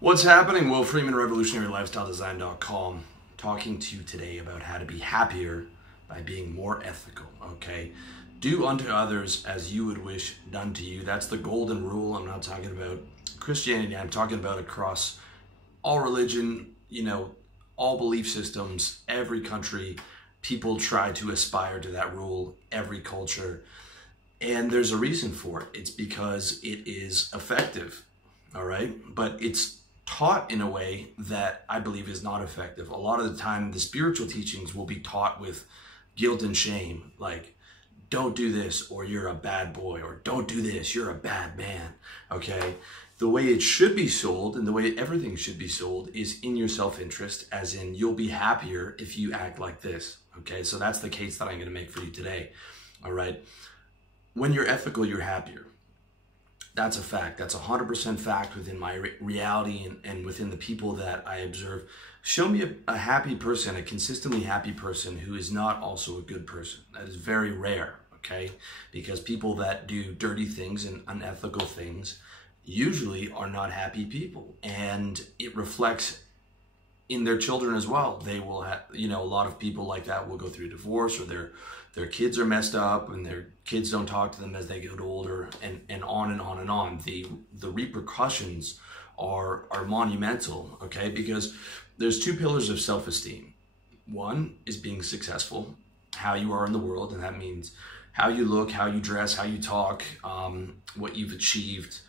What's happening? Will Freeman, RevolutionaryLifestyleDesign.com, talking to you today about how to be happier by being more ethical, okay? Do unto others as you would wish done to you. That's the golden rule. I'm not talking about Christianity. I'm talking about across all religion, all belief systems, every country. People try to aspire to that rule, every culture. And there's a reason for it. It's because it is effective, all right? But it's taught in a way that I believe is not effective. A lot of the time, the spiritual teachings will be taught with guilt and shame, like, don't do this or you're a bad boy, or don't do this, you're a bad man, okay? The way it should be sold and the way everything should be sold is in your self-interest, as in you'll be happier if you act like this, okay? So that's the case that I'm gonna make for you today, all right? When you're ethical, you're happier. That's a fact. That's 100% fact within my reality and within the people that I observe. Show me a happy person, a consistently happy person who is not also a good person. That is very rare, okay? Because people that do dirty things and unethical things usually are not happy people. And it reflects in their children as well. They will have, a lot of people like that will go through divorce, or their kids are messed up and their kids don't talk to them as they get older, and on and on and on. The repercussions are monumental, okay? Because there's two pillars of self-esteem. One is being successful, how you are in the world, and that means how you look, how you dress, how you talk, what you've achieved,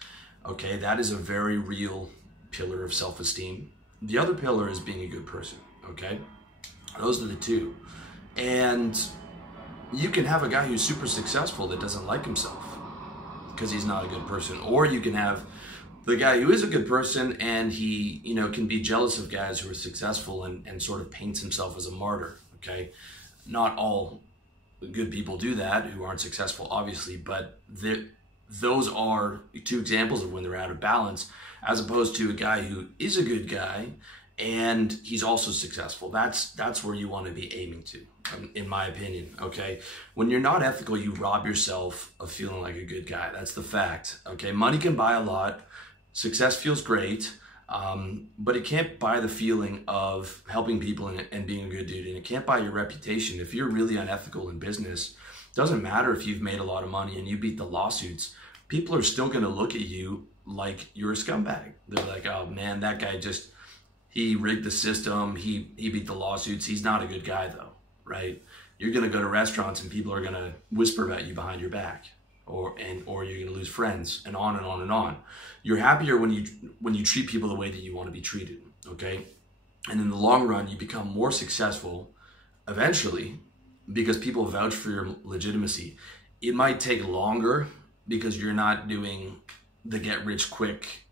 okay? That is a very real pillar of self-esteem. The other pillar is being a good person, okay? Those are the two. And you can have a guy who's super successful that doesn't like himself because he's not a good person. Or you can have the guy who is a good person and he, can be jealous of guys who are successful and sort of paints himself as a martyr, okay? Not all good people do that who aren't successful, obviously, but those are two examples of when they're out of balance, as opposed to a guy who is a good guy and he's also successful. That's where you want to be aiming to, in my opinion, okay? When you're not ethical, you rob yourself of feeling like a good guy. That's the fact, okay? Money can buy a lot. Success feels great, but it can't buy the feeling of helping people and being a good dude, and it can't buy your reputation. If you're really unethical in business, doesn't matter if you've made a lot of money and you beat the lawsuits, people are still going to look at you like you're a scumbag. They're like, oh man, that guy he rigged the system, he beat the lawsuits, he's not a good guy though, right? You're going to go to restaurants and people are going to whisper about you behind your back, or you're going to lose friends, and on and on and on. You're happier when you treat people the way that you want to be treated, okay? And in the long run, you become more successful eventually because people vouch for your legitimacy. It might take longer because you're not doing the get rich quick,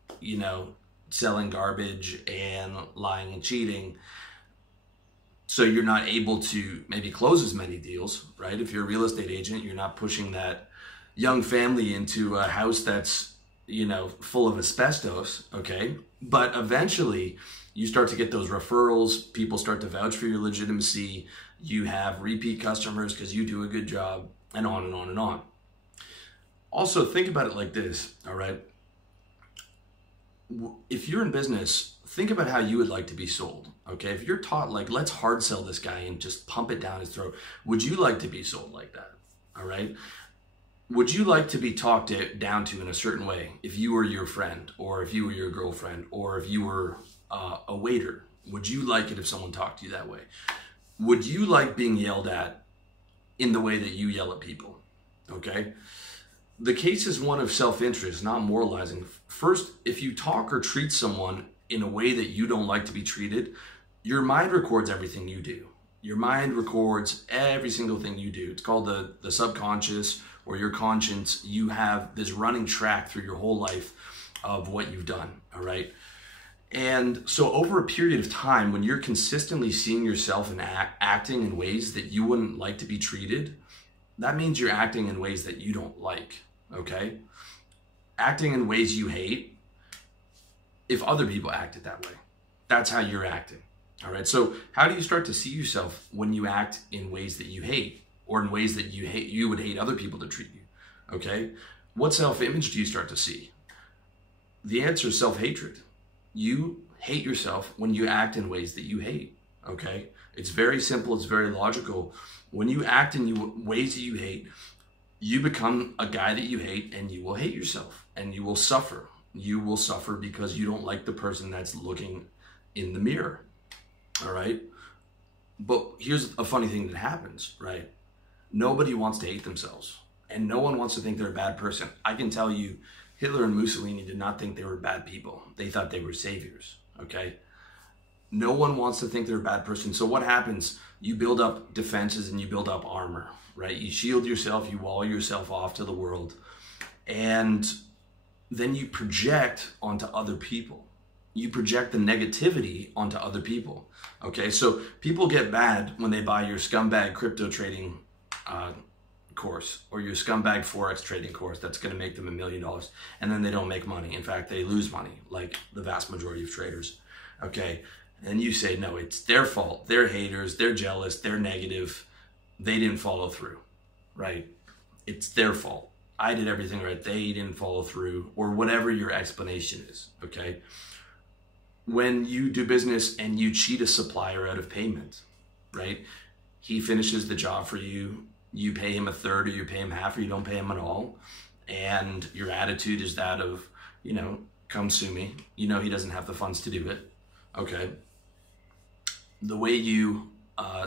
selling garbage and lying and cheating. So you're not able to maybe close as many deals, right? If you're a real estate agent, you're not pushing that young family into a house that's, full of asbestos, okay? But eventually you start to get those referrals, people start to vouch for your legitimacy, you have repeat customers because you do a good job, and on and on and on. Also, think about it like this, all right? If you're in business, think about how you would like to be sold, okay? If you're taught, like, let's hard sell this guy and just pump it down his throat, would you like to be sold like that, all right? Would you like to be talked down to in a certain way if you were your friend, or if you were your girlfriend, or if you were a waiter? Would you like it if someone talked to you that way? Would you like being yelled at in the way that you yell at people, okay? The case is one of self-interest, not moralizing. First, if you talk or treat someone in a way that you don't like to be treated, your mind records everything you do. Your mind records every single thing you do. It's called the subconscious, or your conscience. You have this running track through your whole life of what you've done, all right? And so over a period of time, when you're consistently seeing yourself and acting in ways that you wouldn't like to be treated, that means you're acting in ways that you don't like, okay? Acting in ways you hate, if other people acted that way, that's how you're acting, all right? So how do you start to see yourself when you act in ways that you hate, or in ways that you would hate other people to treat you, okay? What self-image do you start to see? The answer is self-hatred. You hate yourself when you act in ways that you hate, okay? It's very simple, it's very logical. When you act in ways that you hate, you become a guy that you hate, and you will hate yourself, and you will suffer. You will suffer because you don't like the person that's looking in the mirror, all right? But here's a funny thing that happens, right? Nobody wants to hate themselves, and no one wants to think they're a bad person. I can tell you, Hitler and Mussolini did not think they were bad people. They thought they were saviors, okay? No one wants to think they're a bad person. So what happens? You build up defenses and you build up armor, right? You shield yourself, you wall yourself off to the world, and then you project onto other people. You project the negativity onto other people, okay? So people get mad when they buy your scumbag crypto trading course or your scumbag Forex trading course that's going to make them $1 million, and then they don't make money. In fact, they lose money, like the vast majority of traders, okay? And you say, no, it's their fault. They're haters, they're jealous, they're negative. They didn't follow through, right? It's their fault. I did everything right. They didn't follow through, or whatever your explanation is, okay? When you do business and you cheat a supplier out of payment, right? He finishes the job for you. You pay him a third, or you pay him half, or you don't pay him at all. And your attitude is that of, you know, come sue me. You know he doesn't have the funds to do it, okay? The way you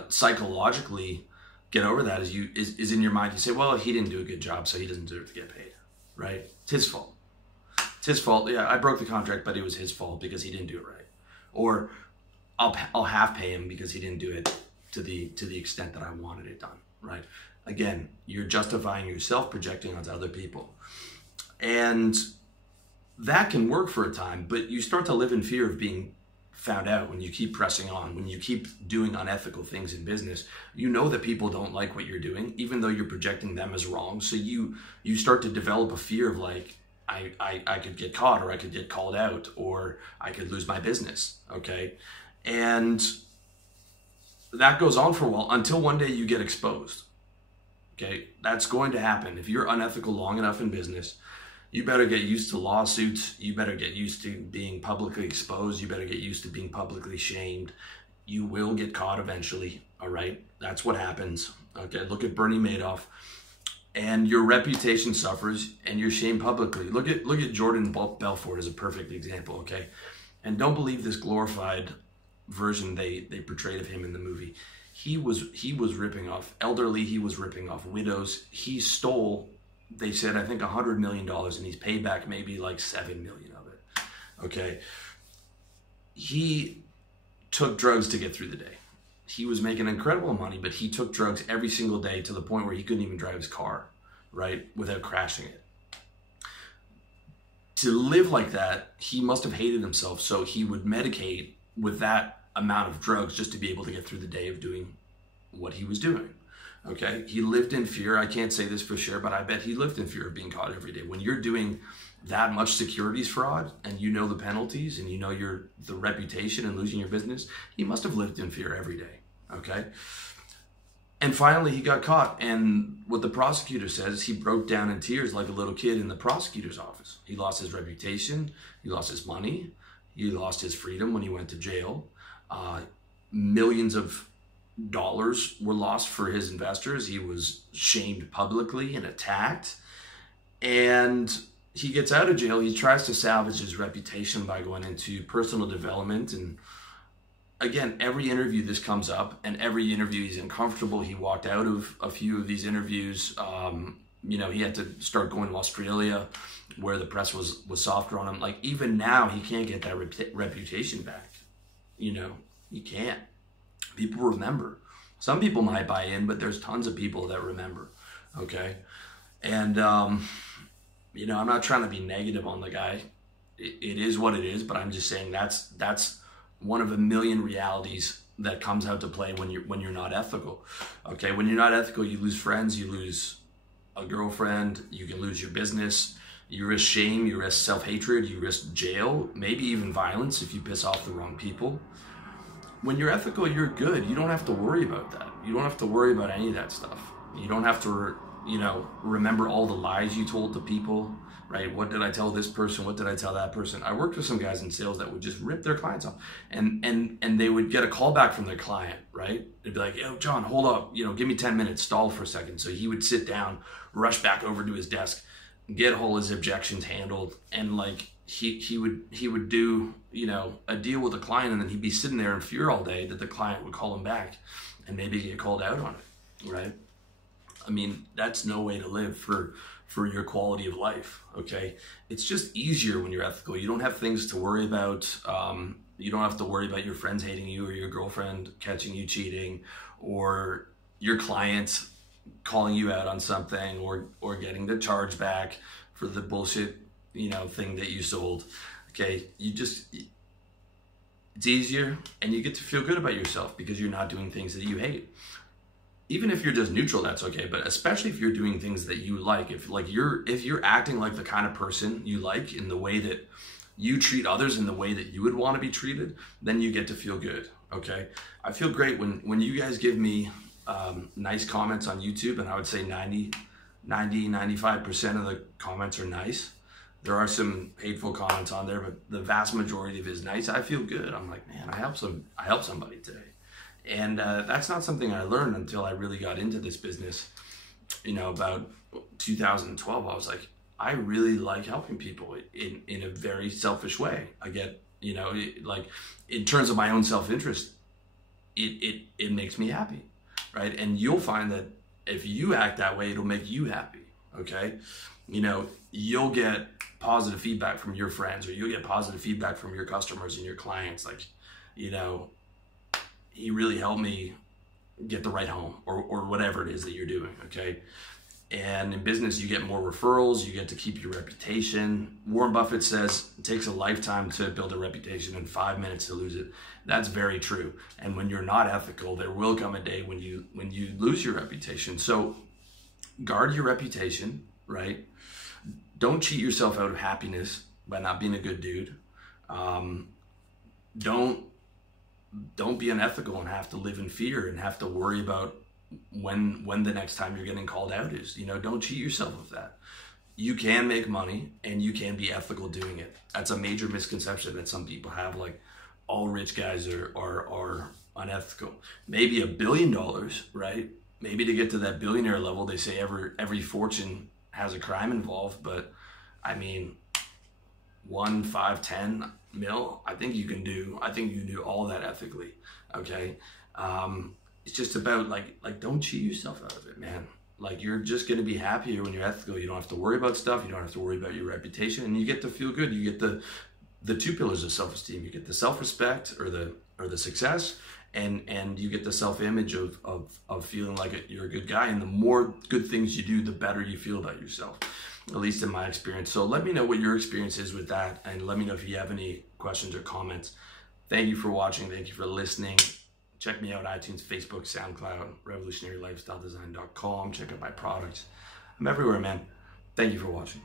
psychologically get over that is in your mind. You say, well, he didn't do a good job, so he doesn't deserve to get paid, right? It's his fault. It's his fault. Yeah, I broke the contract, but it was his fault because he didn't do it right. Or I'll half pay him because he didn't do it to the extent that I wanted it done, right? Again, you're justifying yourself, projecting onto other people. And that can work for a time, but you start to live in fear of being found out when you keep pressing on, when you keep doing unethical things in business. You know that people don't like what you're doing, even though you're projecting them as wrong. So you start to develop a fear of like, I could get caught, or I could get called out, or I could lose my business, okay? And that goes on for a while until one day you get exposed, okay? That's going to happen. If you're unethical long enough in business, you better get used to lawsuits. You better get used to being publicly exposed. You better get used to being publicly shamed. You will get caught eventually, all right? That's what happens, okay? Look at Bernie Madoff. And your reputation suffers, and you're shamed publicly. Look at Jordan Belfort as a perfect example, okay? And don't believe this glorified version they portrayed of him in the movie. He was ripping off elderly. He was ripping off widows. He stole, they said, I think $100 million, and he's paid back maybe like $7 million of it, okay? He took drugs to get through the day. He was making incredible money, but he took drugs every single day to the point where he couldn't even drive his car, right, without crashing it. To live like that, he must have hated himself, so he would medicate with that amount of drugs just to be able to get through the day of doing what he was doing, okay? He lived in fear. I can't say this for sure, but I bet he lived in fear of being caught every day. When you're doing that much securities fraud, and you know the penalties, and you know the reputation and losing your business, he must have lived in fear every day, okay? And finally, he got caught, and what the prosecutor says, he broke down in tears like a little kid in the prosecutor's office. He lost his reputation, he lost his money, he lost his freedom when he went to jail. Millions of dollars were lost for his investors. He was shamed publicly and attacked, and he gets out of jail. He tries to salvage his reputation by going into personal development. And again, every interview this comes up, and every interview he's uncomfortable. He walked out of a few of these interviews. You know, he had to start going to Australia where the press was softer on him. Like, even now, he can't get that reputation back. You know, you can't. People remember. Some people might buy in, but there's tons of people that remember, okay? And, you know, I'm not trying to be negative on the guy. It is what it is, but I'm just saying that's one of a million realities that comes out to play when you're not ethical, okay? When you're not ethical, you lose friends, you lose a girlfriend, you can lose your business, you risk shame, you risk self-hatred, you risk jail, maybe even violence if you piss off the wrong people. When you're ethical, you're good. You don't have to worry about that. You don't have to worry about any of that stuff. You don't have to remember all the lies you told to people, right? What did I tell this person? What did I tell that person? I worked with some guys in sales that would just rip their clients off, and they would get a call back from their client, right? They'd be like, "Yo, John, hold up, give me 10 minutes, stall for a second." So he would sit down, rush back over to his desk, get all his objections handled, and like he would do a deal with a client, and then he'd be sitting there in fear all day that the client would call him back and maybe get called out on it, right? I mean, that's no way to live for your quality of life, okay? It's just easier when you're ethical. You don't have things to worry about. You don't have to worry about your friends hating you or your girlfriend catching you cheating or your clients calling you out on something or getting the charge back for the bullshit, thing that you sold, okay? It's easier, and you get to feel good about yourself because you're not doing things that you hate. Even if you're just neutral, that's okay. But especially if you're doing things that you like, if you're acting like the kind of person you like in the way that you treat others in the way that you would want to be treated, then you get to feel good. Okay, I feel great when you guys give me nice comments on YouTube, and I would say 95% of the comments are nice. There are some hateful comments on there, but the vast majority of it is nice. I feel good. I'm like, man, I helped somebody today. And that's not something I learned until I really got into this business. About 2012, I was like, I really like helping people in a very selfish way. I get, like in terms of my own self-interest, it makes me happy, right? And you'll find that if you act that way, it'll make you happy, okay? You'll get positive feedback from your friends, or you'll get positive feedback from your customers and your clients. Like, he really helped me get the right home, or whatever it is that you're doing, okay? And in business, you get more referrals, you get to keep your reputation. Warren Buffett says it takes a lifetime to build a reputation and 5 minutes to lose it. That's very true. And when you're not ethical, there will come a day when you lose your reputation. So guard your reputation, right? Don't cheat yourself out of happiness by not being a good dude. Don't be unethical and have to live in fear and have to worry about when the next time you're getting called out is. Don't cheat yourself with that. You can make money and you can be ethical doing it. That's a major misconception that some people have, like all rich guys are unethical. Maybe $1 billion, right? Maybe to get to that billionaire level, they say every fortune has a crime involved, but I mean, 1, 5, 10 mil, I think you can do all that ethically, okay? It's just about like don't cheat yourself out of it, man. Like, you're just gonna be happier when you're ethical. You don't have to worry about stuff. You don't have to worry about your reputation, and you get to feel good. You get the 2 pillars of self-esteem. You get the self-respect or the success, and you get the self-image of feeling like you're a good guy. And the more good things you do, the better you feel about yourself, at least in my experience. So let me know what your experience is with that, and let me know if you have any questions or comments. Thank you for watching. Thank you for listening. Check me out, iTunes, Facebook, SoundCloud, revolutionarylifestyledesign.com. Check out my products. I'm everywhere, man. Thank you for watching.